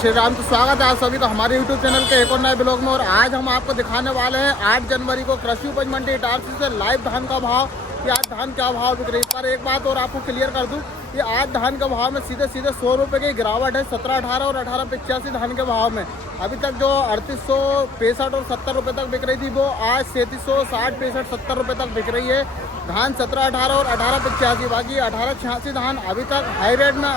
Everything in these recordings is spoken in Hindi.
श्री राम। तो स्वागत है आप सभी का हमारे YouTube चैनल के एक और नए ब्लॉग में। और आज हम आपको दिखाने वाले हैं 8 जनवरी को कृषि उपज मंडी इटारसी से लाइव धान का भाव कि आज धान क्या भाव बिक रही है। पर एक बात और आपको क्लियर कर दूं कि आज धान के भाव में सीधे 100 रुपये की गिरावट है। 17-18 और 18-85 धान के भाव में अभी तक जो 3865 और 70 रुपये तक बिक रही थी वो आज 3760, 65, 70 रुपये तक बिक रही है। धान 17-18 और 18-85, बाकी 18-86 धान अभी तक हाई रेट में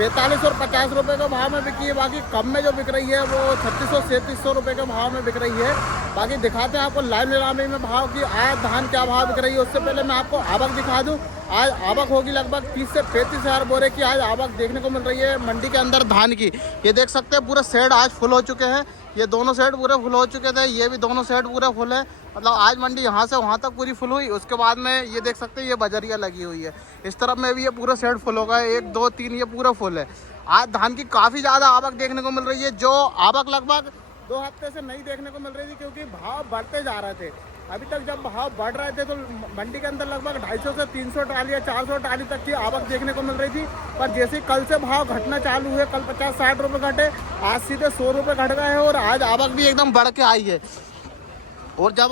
3845 और 50 रुपये के भाव में बिकी है। बाकी कम में जो बिक रही है वो 3600-3700 रुपये के भाव में बिक रही है। बाकी दिखाते हैं आपको लाइव नीलामी में भाव की आज धान क्या भाव बिक रही है। उससे पहले मैं आपको आवक दिखा दूं। आज आवक होगी लगभग 30 से 35 हज़ार बोरे की आज आवक देखने को मिल रही है मंडी के अंदर धान की। ये देख सकते हैं पूरे शेड आज फुल हो चुके हैं। ये दोनों शेड पूरे फुल हो चुके थे, ये भी दोनों शेड पूरे फुल है। मतलब आज मंडी यहाँ से वहाँ तक पूरी फुल हुई। उसके बाद में ये देख सकते हैं ये बजरिया लगी हुई है। इस तरफ में भी ये पूरा शेड फुल होगा, 1 2 3 ये पूरा फुल है। आज धान की काफ़ी ज़्यादा आवक देखने को मिल रही है, जो आवक लगभग 2 हफ्ते से नहीं देखने को मिल रही थी, क्योंकि भाव बढ़ते जा रहे थे। अभी तक जब भाव बढ़ रहे थे तो मंडी के अंदर लगभग 250 से 300 ट्राली या 400 ट्राली तक की आवक देखने को मिल रही थी। पर जैसे कल से भाव घटना चालू हुए, कल 50-60 रुपये घटे, आज सीधे 100 रुपये घट गए हैं और आज आवक भी एकदम बढ़ के आई है। और जब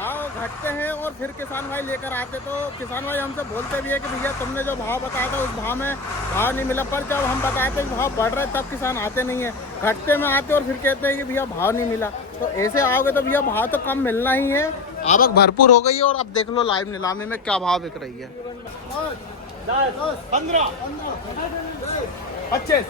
भाव घटते हैं और फिर किसान भाई लेकर आते तो किसान भाई हमसे बोलते भी है कि भैया तुमने जो भाव बताया था उस भाव में भाव नहीं मिला। पर जब हम बताते हैं कि भाव बढ़ रहे तब किसान आते नहीं है, घटते में आते और फिर कहते हैं कि भैया भाव नहीं मिला। तो ऐसे आओगे तो भैया भाव तो कम मिलना ही है। आवक भरपूर हो गई है और अब देख लो लाइव नीलामी में क्या भाव बिक रही है। 15, 25, 45,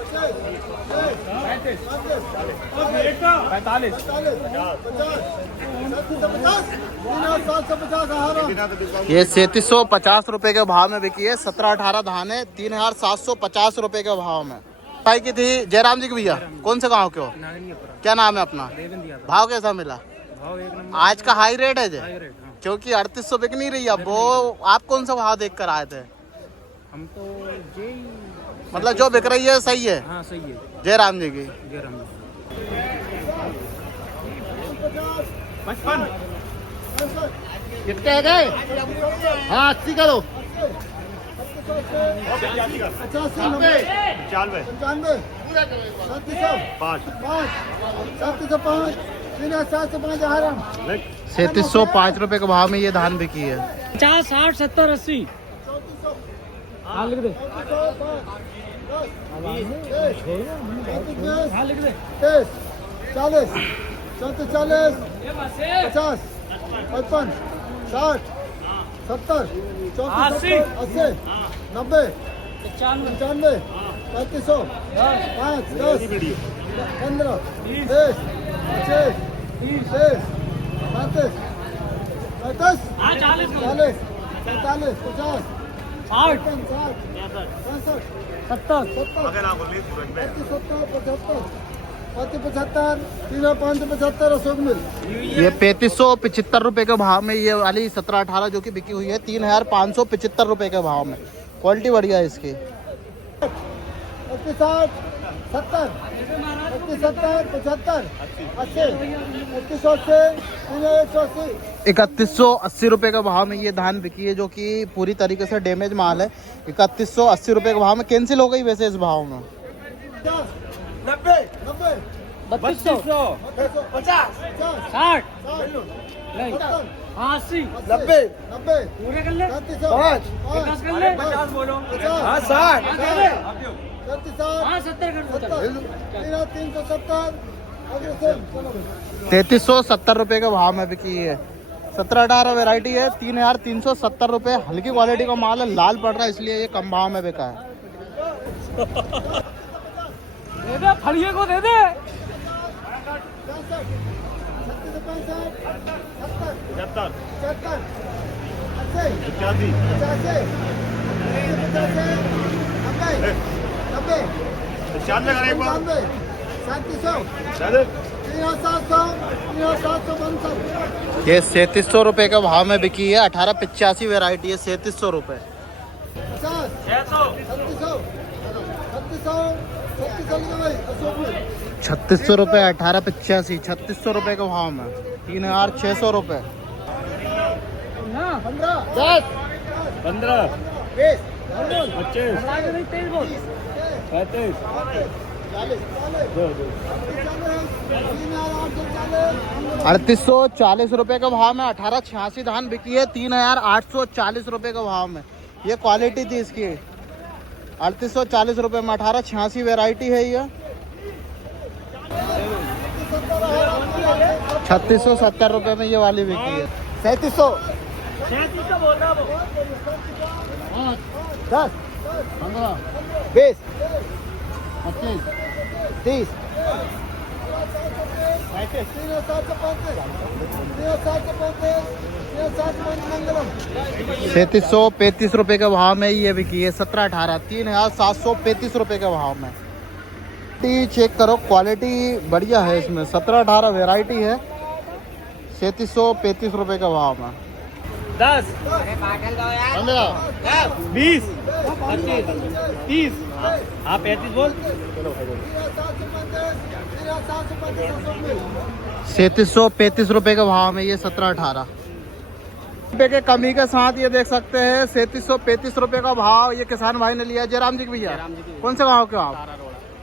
ये 3750 रुपए के भाव में बिकी है। 17-18 धान है 3750 रुपए के भाव में पाई की थी। जयराम जी की भैया कौन से गांव के हो, क्या नाम है अपना? भाव कैसा मिला? आज का हाई रेट है जय, क्योंकि 3800 बिक नहीं रही। अब वो आप कौन सा भाव देख कर आए थे? हम तो मतलब जो बिक रही है सही है। हाँ सही है। जयराम जी की 55 कितने गए? हाँ 80 का दो। 3705 रुपए के भाव में ये धान बिकी है। 50, 60, 70, 80 हाँ लिख दे। हाँ लिख दे। 40, 40, 50, 55, 60, 70, 80, 90, 95, 3500, 5, 10, 15, 20, 25, 30, 35, 35, 40, 45, 50, 60, 65, 70, 75 अशोक मिल। ये 3575 रुपए के भाव में ये वाली 17-18 जो कि बिकी हुई है 3575 रुपए के भाव में। क्वालिटी बढ़िया है इसकी। 3180 रुपए के भाव में ये धान बिकी है, जो कि पूरी तरीके से डैमेज माल है। 3180 रुपए के भाव में कैंसिल हो गई वैसे इस भाव में। 3200, 50, 60, 80, 90 पूरे कर ले। 50 कर ले। 50 बोलो। 60, 70 कर दो। 3370 रुपए के भाव में बिकी है। 17-18 वैरायटी है। 3370 रुपए। हल्की क्वालिटी का माल है, लाल पड़ रहा है इसलिए ये कम भाव में बिका है। दे दे फड़िए को दे दे। 75, ये 3700 रुपए के भाव में बिकी है। 1885 वैरायटी है। 3700 रुपए। 3600 रुपए। 1885 3600 रुपए के भाव में। 3600 रुपए। 10, 15, 20, 25, 35, ₹3840 रुपये का भाव में 1886 धान बिकी है 3840 रुपये का भाव में। ये क्वालिटी थी इसकी। 3840 रुपये में 1886 वैरायटी है ये। 3670 रुपये में ये वाली बिकी है। 3700 10 15 20 25 30 ₹3735 रुपये के भाव में ये बिकी है। 1718 3735 रुपये के भाव में। चेक करो, क्वालिटी बढ़िया है इसमें। 1718 वैरायटी है। 3735 रुपये के भाव में। 10 15 20 25 30 हाँ 35 बोल। 3735 रुपये के भाव में ये 1718 रुपये के कमी के साथ ये देख सकते हैं। 3735 रुपये का भाव ये किसान भाई ने लिया। जयराम जी के भैया, कौन से गाँव के आप?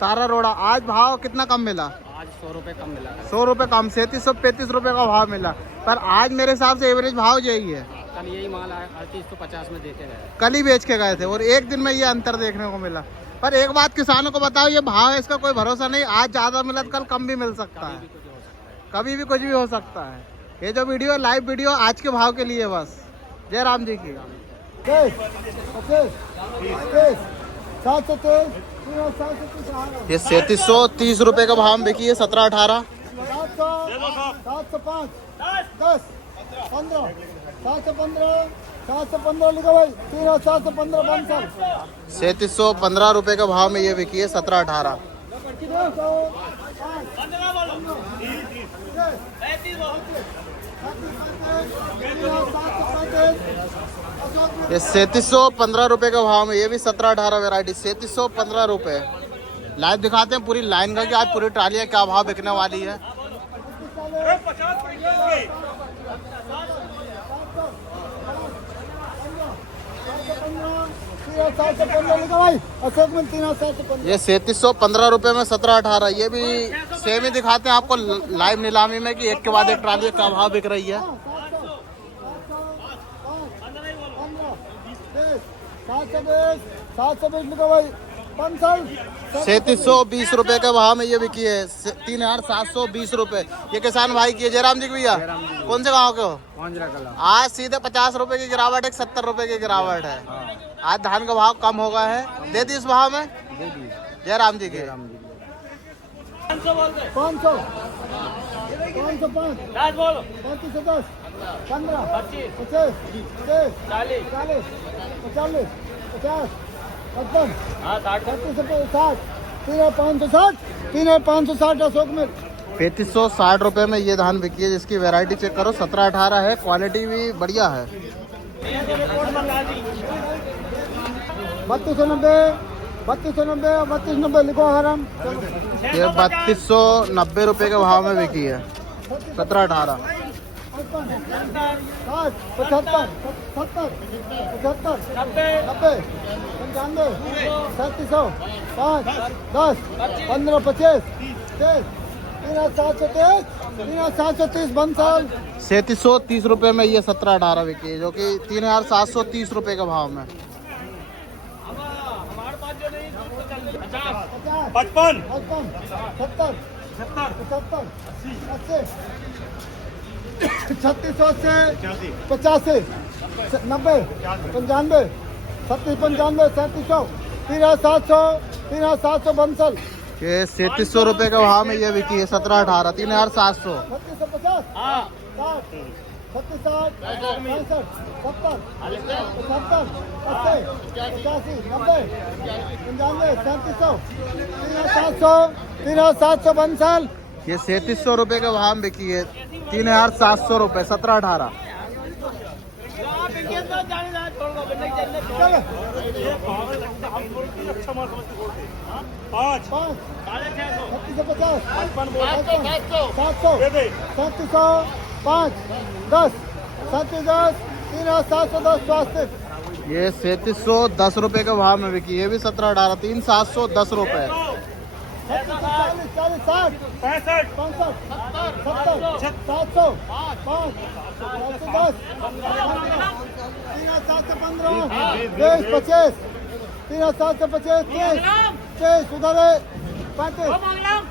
तारा रोड़ा। आज भाव कितना कम मिला? आज 100 रुपये कम मिला। 100 रुपये कम। 3735 रुपये का भाव मिला। पर आज मेरे हिसाब से एवरेज भाव यही है। कल यही माल 3850 में देते गए। कल ही बेच के गए थे और एक दिन में ये अंतर देखने को मिला। पर एक बात किसानों को बताओ, ये भाव है इसका कोई भरोसा नहीं। आज ज्यादा मिला कल कम भी मिल सकता है। कभी भी कुछ भी हो सकता है। ये जो वीडियो लाइव वीडियो आज के भाव के लिए बस। जय राम जी की। ये 3730 रुपये का भाव बिकी है। 1718 705 10 15 715 लिखो भाई। 3715 बंसल। 3715 रुपये का भाव में ये बिकी है। 1718 ये 3715 रुपये का भाव में। ये भी 1718 वैरायटी। 3715 रुपये। लाइव दिखाते हैं पूरी लाइन का कि आज पूरी ट्राली क्या भाव बिकने वाली है। ये 3715 रुपये में 1718। ये भी सेम ही दिखाते हैं आपको लाइव नीलामी में कि एक के बाद एक ट्राली क्या भाव बिक रही है। 3720 रुपये के भाव में ये बिकी है। 3720 रुपये। ये किसान भाई की है। जयराम जी भैया, कौन से गाँव के हो? आज सीधे 50 रुपये की गिरावट है। 70 रुपये की गिरावट है। आज धान का भाव कम हो गया है। दे दी इस भाव में। जयराम जी के 500 505 3510 15 25 25 40 40 45 50 55 हाँ 60 60 3560 3560 अशोक में। 3560 रुपये में ये धान बिकी है, जिसकी वैरायटी चेक करो। 1718 है। क्वालिटी भी बढ़िया है। 3290 3290 लिखो आराम। ये 3290 रुपये के भाव में बिकी है। 1718 60 75 70 75 90 95 3700 5 10 15 25 3730 बंसल। 3730 रुपये में ये 1718 बिकी है, जो कि 3730 रुपये के भाव में। 55 70 75 80 3600 से 85 90 95 37 95 3700 3700 बंसल। ये 3700 रुपये के भाव में ये बिकी है। 1718 3700। 3650 60 36 60 65 70 75 80 85 90 95 3700 3700 बंसल। ये 3700 रुपये के भाव में बिकी है। 3700 रुपये। 1718 5 3650 700 5 10 3710 3710 स्वास्थ्य। ये 3710 रुपये के भाव में बिकी। ये भी 1718 3710 रुपये। चालीस चालीस साठ 65 65 70 700 5 710 3,715 25 3,725 30 उधर है 35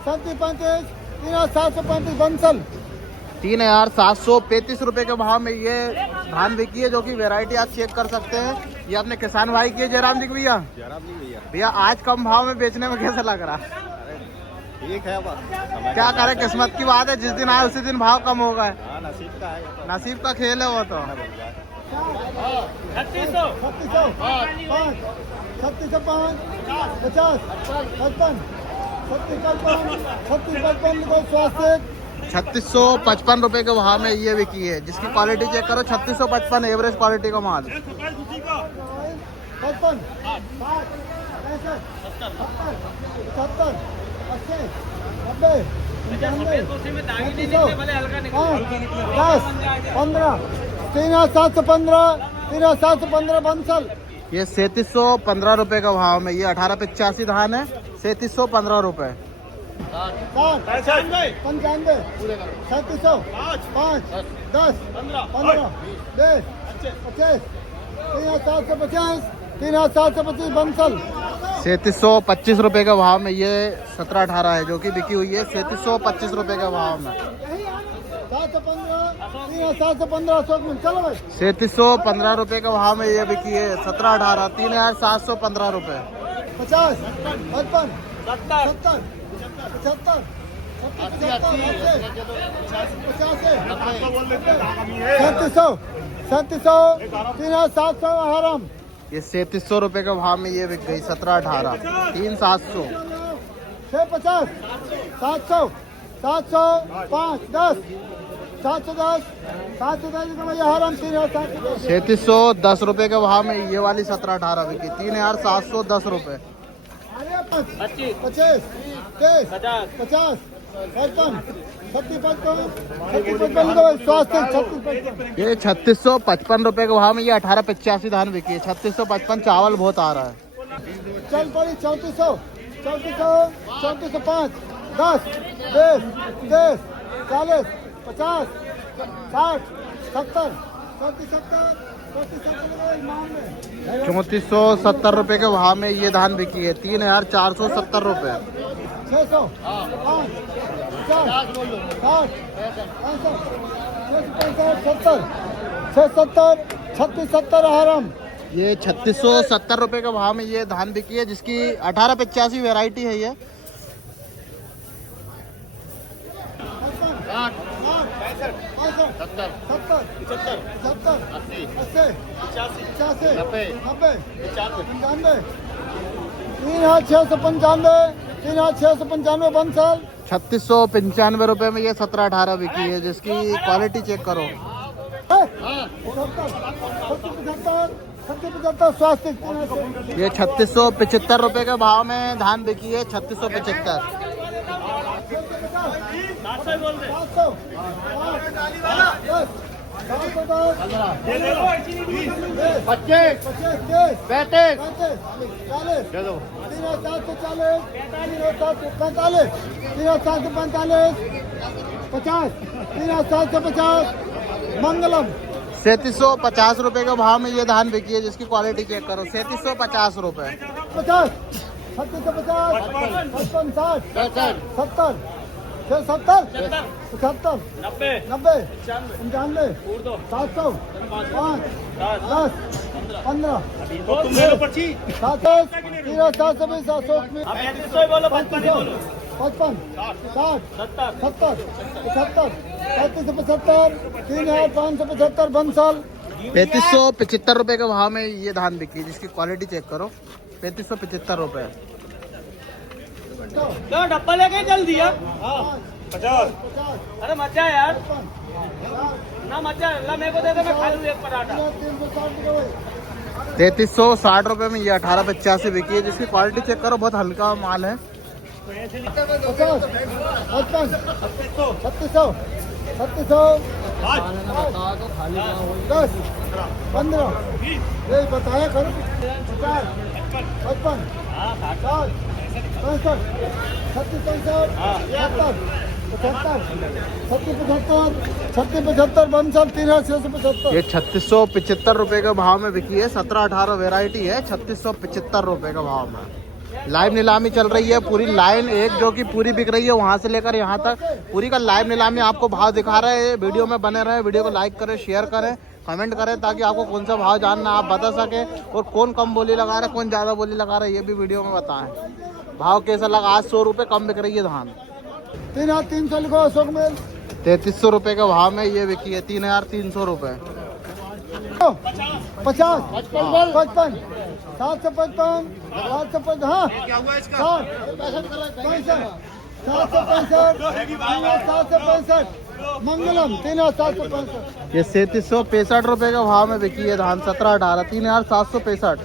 37 35 3,735 बंसल 3,735 रुपए के भाव में ये धान बिकी है, जो कि वैरायटी आप चेक कर सकते हैं। ये अपने किसान भाई की है, जयराम जी भैया। भैया आज कम भाव में बेचने में कैसा लग रहा है? ठीक है। क्या करें, किस्मत की बात है, जिस दिन आए उसी दिन भाव कम होगा। नसीब का है, नसीब का खेल है वो तो। 3600 3605 50 55 स्वास्थ्य 3655 रुपए के भाव में ये बिकी है, जिसकी क्वालिटी चेक करो। 3655 एवरेज क्वालिटी का माल। 55 70 80 90 10 15 3,715 3,715 बंसल ये 3715 रुपए का भाव में, ये 1885 धान है। 3715 रुपए। 95 3700 5 10 15 20 25 3,750 3,725 बंसल 3725 रुपए के भाव में ये 1718 है, जो कि बिकी हुई है 3725 रुपए के भाव में। 715 अशोक में चलो भाई 3715 रुपए के भाव में ये बिकी है 1718 3,715 रुपए। 50 55 70 75 3700 3,700 हरम ये 3700 रुपए के भाव में ये बिक गई 1718 3,700। 650 700 700 5 10 710 710 भैया हरम 3,700 3710 रुपए के भाव में ये वाली 1718 बिकी 3,710 रुपए। 25 30 50 55 स्वास्थ्य 36 ये 3655 रुपए के भाव में ये 1885 धान बिकी है। 3655 चावल बहुत आ रहा है। चल पड़ी 3400 3405 10 20 30 40 50 60 70 3470 रुपए के भाव में ये धान बिकी है 3,470 रुपए। 600 5 50 60 670 3670 हरम ये 3670 रुपए के भाव में ये धान बिकी है, जिसकी 1885 वैरायटी है ये। 3,695 बंसल 3695 रुपए में ये 1718 बिकी है, जिसकी क्वालिटी चेक करो। 75 स्वास्थ्य ये 3675 रुपए के भाव में धान बिकी है 3675। 3,750 मंगलम 3750 रुपए के भाव में ये धान बिकी है, जिसकी क्वालिटी चेक करो। 3750 रुपए। 50 3650 55 60 70 670 75 90 95 700 5 10 15 3,720 अशोक में 55 60 70 75 3575 3,575 बंसल 3575 रुपए के भाव में ये धान बिकी है, जिसकी क्वालिटी चेक करो। 3575 रुपए। डब्बा लेके चल दिया 50 अरे मत जा यार ना मत जा ला मेरे को दे दे मैं खा लूँ एक पराठा 3360 रुपए में ये 1885 बिकी है, जिसकी क्वालिटी चेक करो। बहुत हल्का माल है। 50 55 3600 10 15 ये बताया कर 50 55 60 65 36 65 70 75 36 75 बम साहब 3675 ये 3675 रुपए के भाव में बिकी है। 17-18 वेराइटी है 3675 रुपए के भाव में। लाइव नीलामी चल रही है, पूरी लाइन एक जो कि पूरी बिक रही है वहां से लेकर यहाँ तक पूरी का लाइव नीलामी आपको भाव दिखा रहे हैं। वीडियो में बने रहे, वीडियो को लाइक करें, शेयर करें, कमेंट करें ताकि आपको कौन सा भाव जानना आप बता सके और कौन कम बोली लगा रहा है कौन ज़्यादा बोली लगा रहा है ये भी वीडियो में बताएं। भाव कैसा लगा? आज 100 रुपये कम बिक रही है धान। 3300 लिखो अशोक मेल 3300 रुपये के भाव में ये बिकी है। 3300 रुपये। 50 55 755 755 हाँ 765 मंगलम 3765 ये 3765 रुपये के भाव में बिकी है धान। 17-18 3765।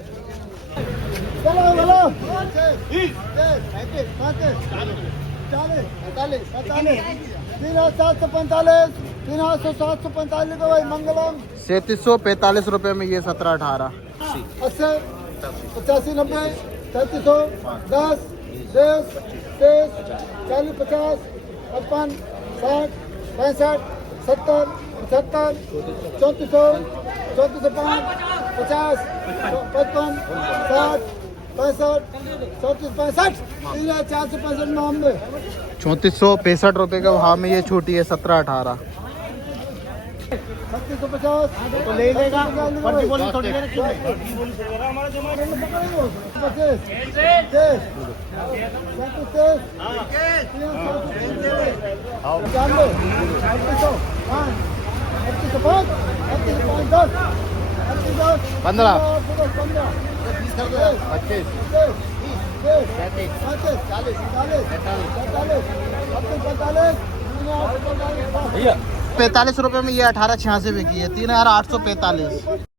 चलो चलो 3745 3745 का भाई मंगलम 3745 रुपये में ये 17-18। 80 85 90 3300 10 10 30 40 50 55 60 65 70 75 3400 3405 50 55 60 65 34 65 3465 मामले 3465 रुपये के भाव में ये छोटी है। 17-18। 3650 तो ले लेगा बड़ी बोली थोड़ी देर की 25 45 रुपये में ये 1886 बिकी है। 3845।